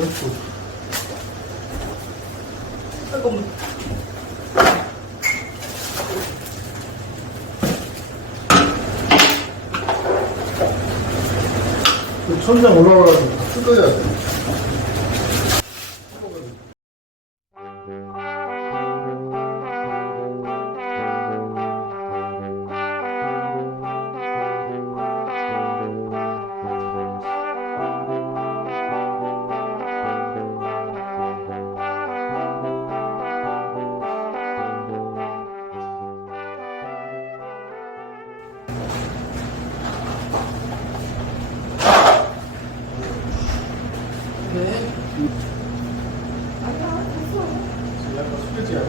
아이고. 아이고. 그 천장 올라가가지고 다 뜯어야 돼. 네. 약간 숙여지야.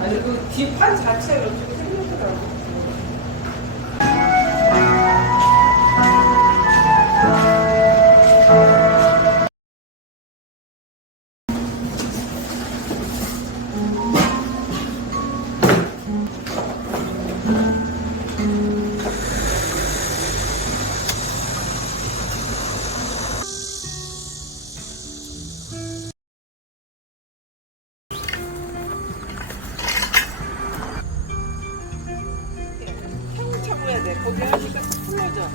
아니 그 뒷판 자체가 좀 생겼더라고. 향을 잡아야 돼. 거기 하니까 딱 풀려져.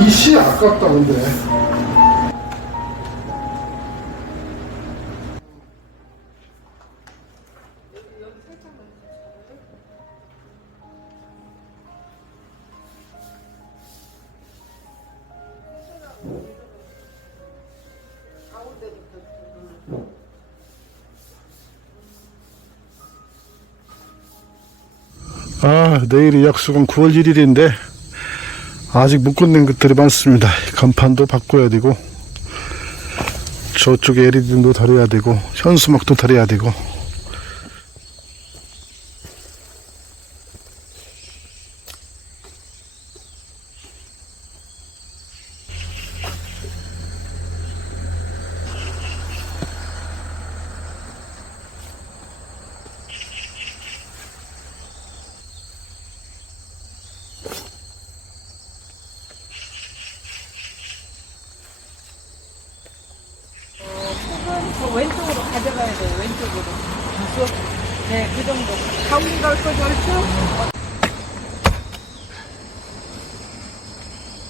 이 시 아깝다 근데. 아, 내일이 약속은 9월 1일인데 아직 못 끝낸 것들이 많습니다. 간판도 바꿔야 되고 저쪽에 LED등도 달아야 되고 현수막도 달아야 되고. 저 왼쪽으로 가져가야 돼요. 왼쪽으로. 네, 그 정도. 가운데 갈 거죠, 얼추?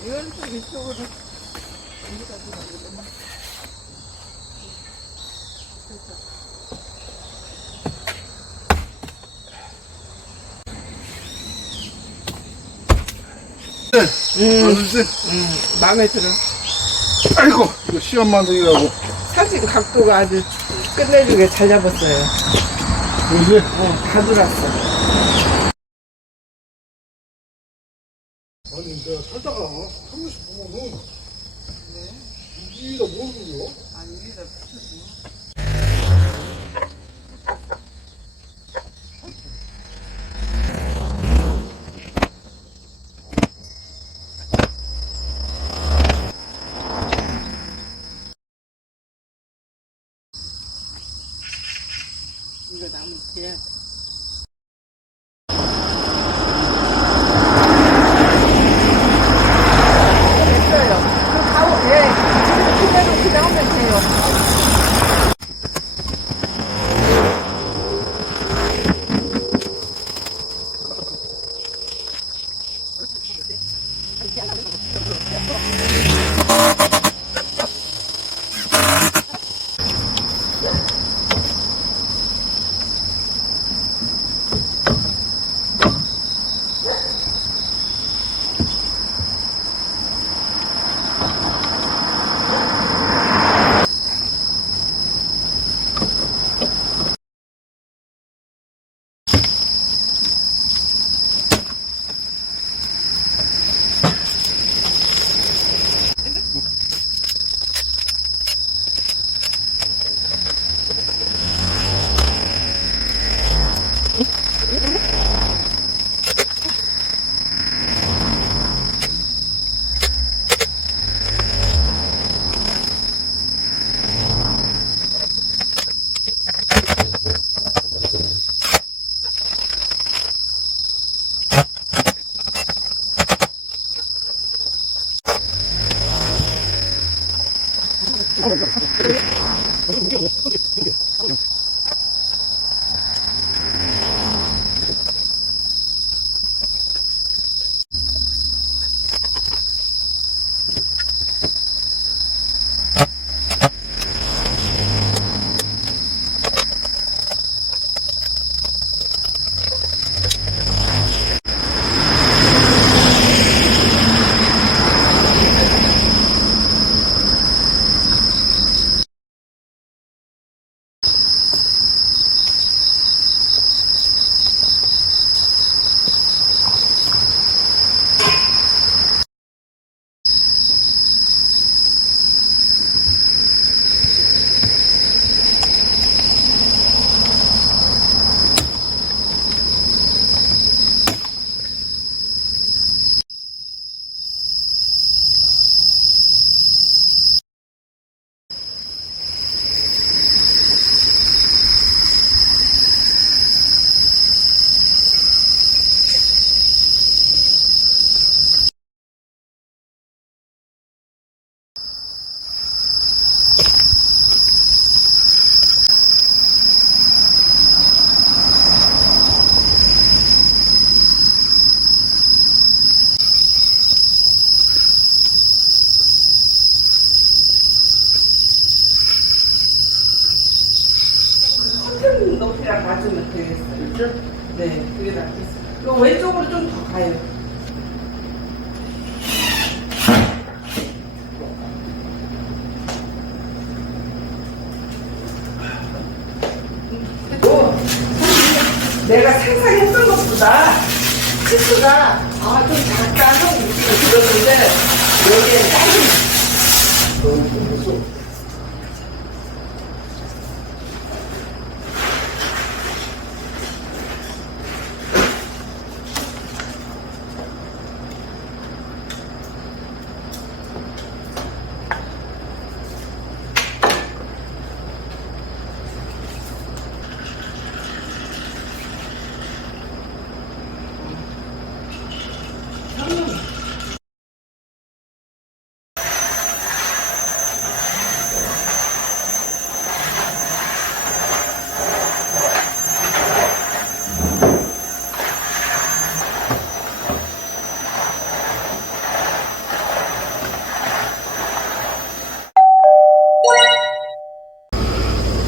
이건 좀 이쪽으로. 마음에 들어. 아이고, 이거 시험 만들기라고. 사진 각도가 아주 끝내주게 잘 잡았어요. 뭐지? 다 들었어. 아니, 내가 살다가 한 번씩 보면은 이기다 모르고요. 아니, 여기다 붙여줘. 이거 나무 돼야 돼. 됐어요. 그 가오, 예. 그대로 그냥 하면 돼요. 등 높이랑 맞으면 되겠어요. 이렇게? 네, 그게 낫겠어요. 그럼 왼쪽으로 좀 더 가요. 그리고 내가 상상했던 것보다 치수가 좀 작다 하는 느낌이 들었는데 여기에 딸기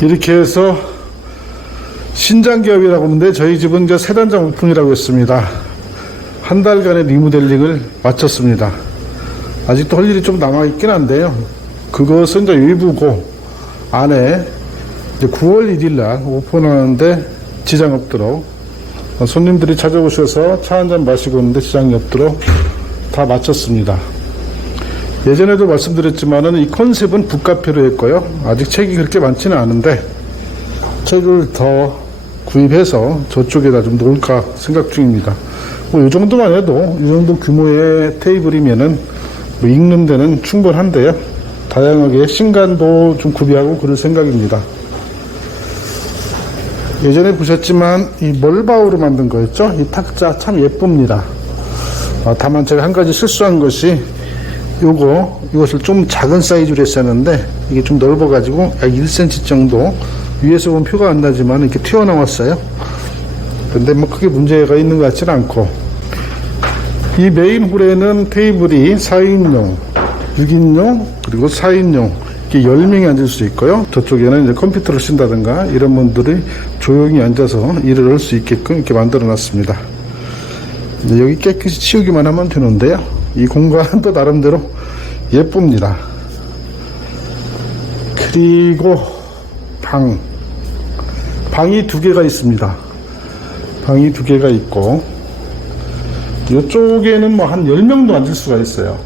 이렇게 해서 신장기업이라고 하는데 저희 집은 이제 세 단장 오픈이라고 했습니다. 한 달간의 리모델링을 마쳤습니다. 아직도 할 일이 좀 남아있긴 한데요. 그것은 이제 일부고 안에 이제 9월 1일 날 오픈하는데 지장 없도록 손님들이 찾아오셔서 차 한잔 마시고 있는데 지장이 없도록 다 마쳤습니다. 예전에도 말씀드렸지만은 이 컨셉은 북카페로 했고요. 아직 책이 그렇게 많지는 않은데 책을 더 구입해서 저쪽에다 좀 놓을까 생각 중입니다. 뭐 이 정도만 해도 이 정도 규모의 테이블이면은 뭐 읽는 데는 충분한데요. 다양하게 신간도 좀 구비하고 그럴 생각입니다. 예전에 보셨지만 이 멀바우로 만든 거였죠. 이 탁자 참 예쁩니다. 다만 제가 한 가지 실수한 것이 이것을 좀 작은 사이즈로 했었는데 이게 좀 넓어가지고 약 1cm 정도 위에서 보면 표가 안 나지만 이렇게 튀어나왔어요. 근데 뭐 크게 문제가 있는 것 같지는 않고 이 메인 홀에는 테이블이 4인용, 6인용 그리고 4인용 이렇게 10명이 앉을 수 있고요. 저쪽에는 이제 컴퓨터를 쓴다든가 이런 분들이 조용히 앉아서 일을 할 수 있게끔 이렇게 만들어 놨습니다. 여기 깨끗이 치우기만 하면 되는데요. 이 공간도 나름대로 예쁩니다. 그리고 방이 두 개가 있습니다. 방이 두 개가 있고 이쪽에는 뭐 한 10명도 앉을 수가 있어요.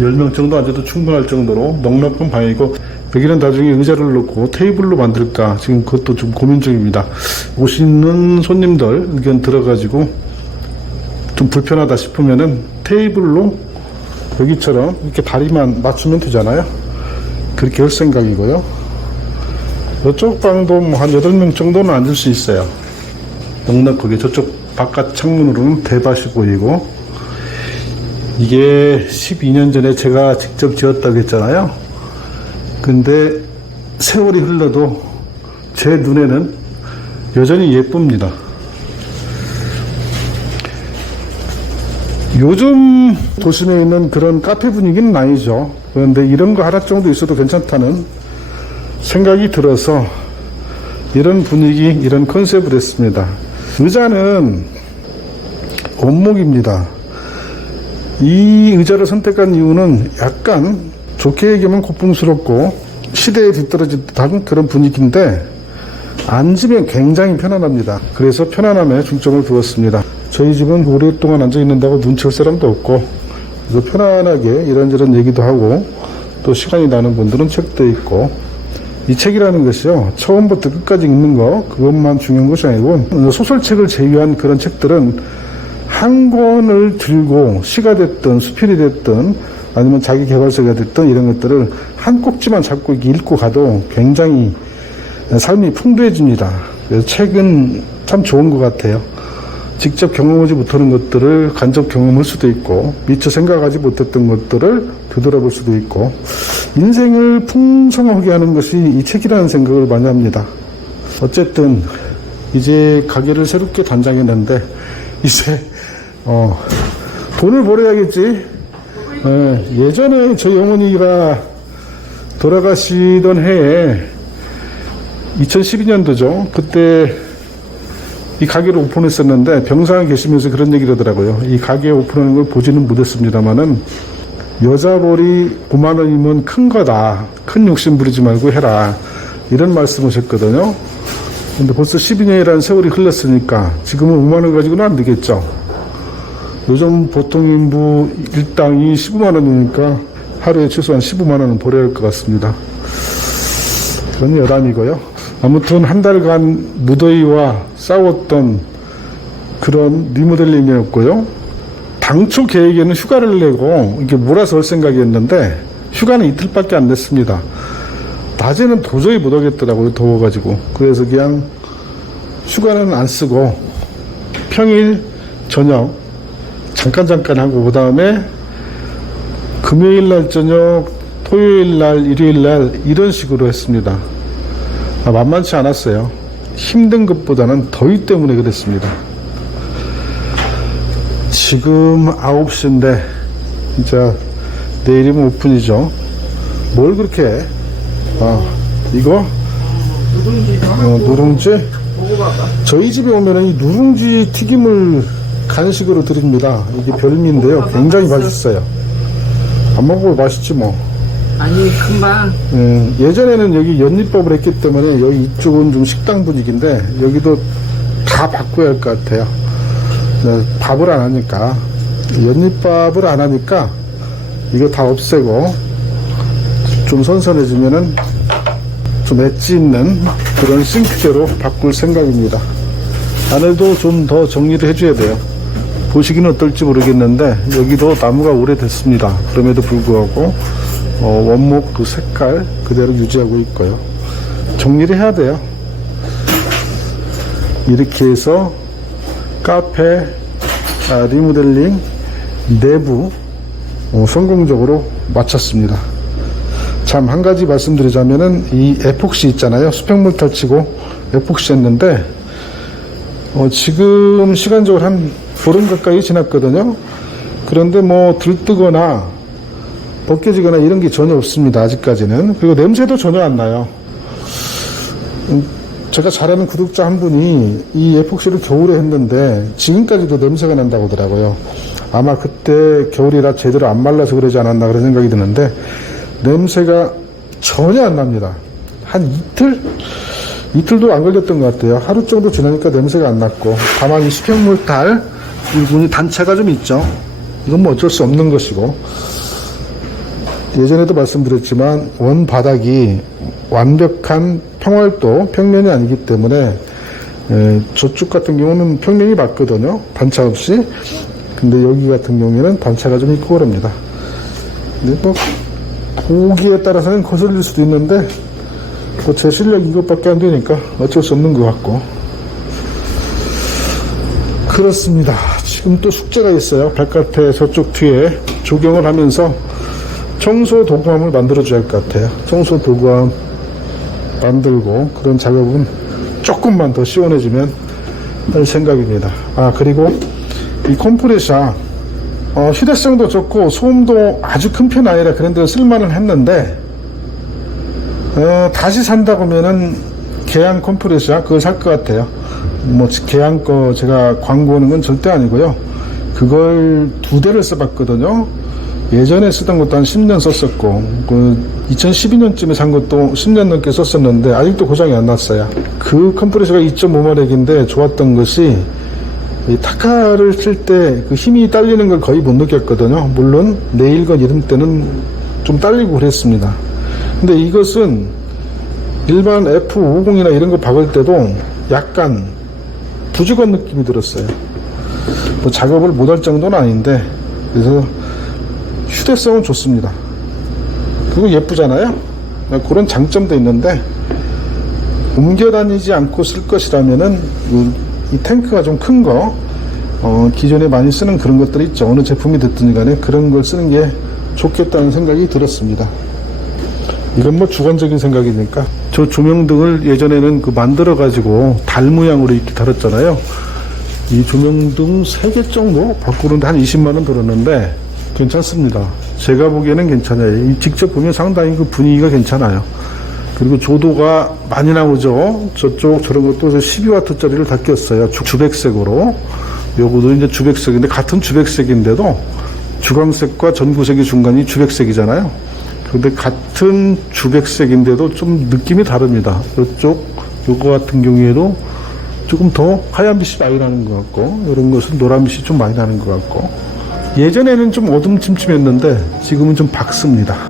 10명 정도 앉아도 충분할 정도로 넉넉한 방이고 여기는 나중에 의자를 놓고 테이블로 만들까 지금 그것도 좀 고민 중입니다. 오시는 손님들 의견 들어가지고 좀 불편하다 싶으면은 테이블로 여기처럼 이렇게 다리만 맞추면 되잖아요. 그렇게 할 생각이고요. 이쪽 방도 뭐 한 8명 정도는 앉을 수 있어요. 넉넉하게 저쪽 바깥 창문으로는 대밭이 보이고 이게 12년 전에 제가 직접 지었다고 했잖아요. 근데 세월이 흘러도 제 눈에는 여전히 예쁩니다. 요즘 도심에 있는 그런 카페 분위기는 아니죠. 그런데 이런 거 하나 정도 있어도 괜찮다는 생각이 들어서 이런 분위기, 이런 컨셉을 했습니다. 의자는 원목입니다. 이 의자를 선택한 이유는 약간 좋게 얘기하면 고풍스럽고 시대에 뒤떨어진 듯한 그런 분위기인데 앉으면 굉장히 편안합니다. 그래서 편안함에 중점을 두었습니다. 저희 집은 오랫동안 앉아 있는다고 눈치 올 사람도 없고 그래서 편안하게 이런저런 얘기도 하고 또 시간이 나는 분들은 책도 읽고 이 책이라는 것이요 처음부터 끝까지 읽는 거 그것만 중요한 것이 아니고 소설책을 제외한 그런 책들은 한 권을 들고 시가 됐든 수필이 됐든 아니면 자기 개발서가 됐든 이런 것들을 한 꼭지만 잡고 읽고 가도 굉장히 삶이 풍부해집니다. 그래서 책은 참 좋은 것 같아요. 직접 경험하지 못하는 것들을 간접 경험할 수도 있고 미처 생각하지 못했던 것들을 되돌아볼 수도 있고 인생을 풍성하게 하는 것이 이 책이라는 생각을 많이 합니다. 어쨌든 이제 가게를 새롭게 단장했는데 이제 돈을 벌어야겠지. 예전에 저희 어머니가 돌아가시던 해에 2012년도죠. 그때 이 가게를 오픈했었는데 병상에 계시면서 그런 얘기를 하더라고요. 이 가게 오픈하는 걸 보지는 못했습니다만은 여자 볼이 5만 원이면 큰 거다. 큰 욕심 부리지 말고 해라. 이런 말씀하셨거든요. 근데 벌써 12년이라는 세월이 흘렀으니까 지금은 5만 원 가지고는 안 되겠죠. 요즘 보통 인부 일당이 15만 원이니까 하루에 최소한 15만 원은 벌어야 할 것 같습니다. 그건 여담이고요. 아무튼 한 달간 무더위와 싸웠던 그런 리모델링이었고요. 당초 계획에는 휴가를 내고 이렇게 몰아서 올 생각이었는데 휴가는 이틀밖에 안 냈습니다. 낮에는 도저히 못 오겠더라고요. 더워가지고. 그래서 그냥 휴가는 안 쓰고 평일 저녁 잠깐 하고 그 다음에 금요일 날 저녁, 토요일 날, 일요일 날 이런 식으로 했습니다. 만만치 않았어요. 힘든 것보다는 더위 때문에 그랬습니다. 지금 9시인데 진짜 내일이면 오픈이죠. 뭘 그렇게 해? 이거? 누룽지? 저희 집에 오면은 이 누룽지 튀김을 간식으로 드립니다. 이게 별미인데요. 굉장히 맛있어요. 안 먹어도 맛있지 뭐. 아니 금방 예전에는 여기 연잎밥을 했기 때문에 여기 이쪽은 좀 식당 분위기인데 여기도 다 바꿔야 할 것 같아요. 밥을 안 하니까 연잎밥을 안 하니까 이거 다 없애고 좀 선선해지면은 좀 엣지 있는 그런 싱크대로 바꿀 생각입니다. 안에도 좀 더 정리를 해줘야 돼요. 보시기는 어떨지 모르겠는데 여기도 나무가 오래됐습니다. 그럼에도 불구하고 원목 그 색깔 그대로 유지하고 있고요. 정리를 해야 돼요. 이렇게 해서 카페 리모델링 내부 성공적으로 마쳤습니다. 참 한 가지 말씀드리자면은 이 에폭시 있잖아요. 수평물 탈치고 에폭시 했는데 지금 시간적으로 한 보름 가까이 지났거든요. 그런데 뭐 들뜨거나 벗겨지거나 이런 게 전혀 없습니다. 아직까지는. 그리고 냄새도 전혀 안 나요. 제가 잘 아는 구독자 한 분이 이 에폭시를 겨울에 했는데 지금까지도 냄새가 난다고 하더라고요. 아마 그때 겨울이라 제대로 안 말라서 그러지 않았나 그런 생각이 드는데 냄새가 전혀 안 납니다. 한 이틀도 안 걸렸던 것 같아요. 하루 정도 지나니까 냄새가 안 났고 다만 이 수평물 탈 부분이 단차가 좀 있죠. 이건 뭐 어쩔 수 없는 것이고 예전에도 말씀드렸지만 원 바닥이 완벽한 평활도 평면이 아니기 때문에 저쪽 같은 경우는 평면이 맞거든요. 단차 없이. 근데 여기 같은 경우에는 단차가 좀 있고 그럽니다. 근데 뭐 보기에 따라서는 거슬릴 수도 있는데 뭐 제 실력 이것밖에 안 되니까 어쩔 수 없는 것 같고 그렇습니다. 지금 또 숙제가 있어요. 백카페 저쪽 뒤에 조경을 하면서 청소 도구함을 만들어줘야 할 것 같아요. 청소 도구함 만들고 그런 작업은 조금만 더 시원해지면 할 생각입니다. 그리고 이 컴프레셔 휴대성도 좋고 소음도 아주 큰 편 아니라 그런 데서 쓸만은 했는데 다시 산다고 하면은 계양 컴프레셔 그걸 살 것 같아요. 뭐 계양 거 제가 광고하는 건 절대 아니고요. 그걸 2대를 써봤거든요. 예전에 쓰던 것도 한 10년 썼었고 2012년쯤에 산 것도 10년 넘게 썼었는데 아직도 고장이 안 났어요. 그 컴프레셔가 2.5마력인데 좋았던 것이 이 타카를 쓸 때 그 힘이 딸리는 걸 거의 못 느꼈거든요. 물론 내일건 이런 때는 좀 딸리고 그랬습니다. 근데 이것은 일반 F50이나 이런 거 박을 때도 약간 부직원 느낌이 들었어요. 뭐 작업을 못할 정도는 아닌데 그래서 휴대성은 좋습니다. 그리고 예쁘잖아요. 그런 장점도 있는데 옮겨 다니지 않고 쓸 것이라면은 이 탱크가 좀 큰 거 기존에 많이 쓰는 그런 것들이 있죠. 어느 제품이 됐든 간에 그런 걸 쓰는 게 좋겠다는 생각이 들었습니다. 이건 뭐 주관적인 생각이니까. 저 조명등을 예전에는 그 만들어 가지고 달 모양으로 이렇게 달았잖아요. 이 조명등 3개 정도 바꾸는데 한 20만원 들었는데 괜찮습니다. 제가 보기에는 괜찮아요. 직접 보면 상당히 그 분위기가 괜찮아요. 그리고 조도가 많이 나오죠. 저쪽 저런 것도 12W짜리를 다 꼈어요. 주백색으로. 요거도 이제 주백색인데 같은 주백색인데도 주광색과 전구색이 중간이 주백색이잖아요. 그런데 같은 주백색인데도 좀 느낌이 다릅니다. 이쪽 요거 같은 경우에도 조금 더 하얀빛이 많이 나는 것 같고, 이런 것은 노란빛이 좀 많이 나는 것 같고, 예전에는 좀 어둠침침했는데 지금은 좀 밝습니다.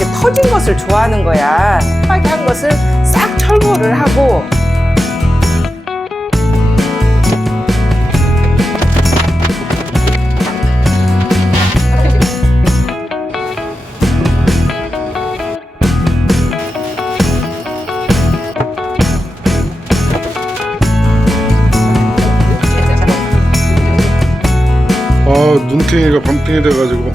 이렇게 터진 것을 좋아하는 거야. 심하게 한 것을 싹 철거를 하고. 눈탱이가 밤탱이 돼가지고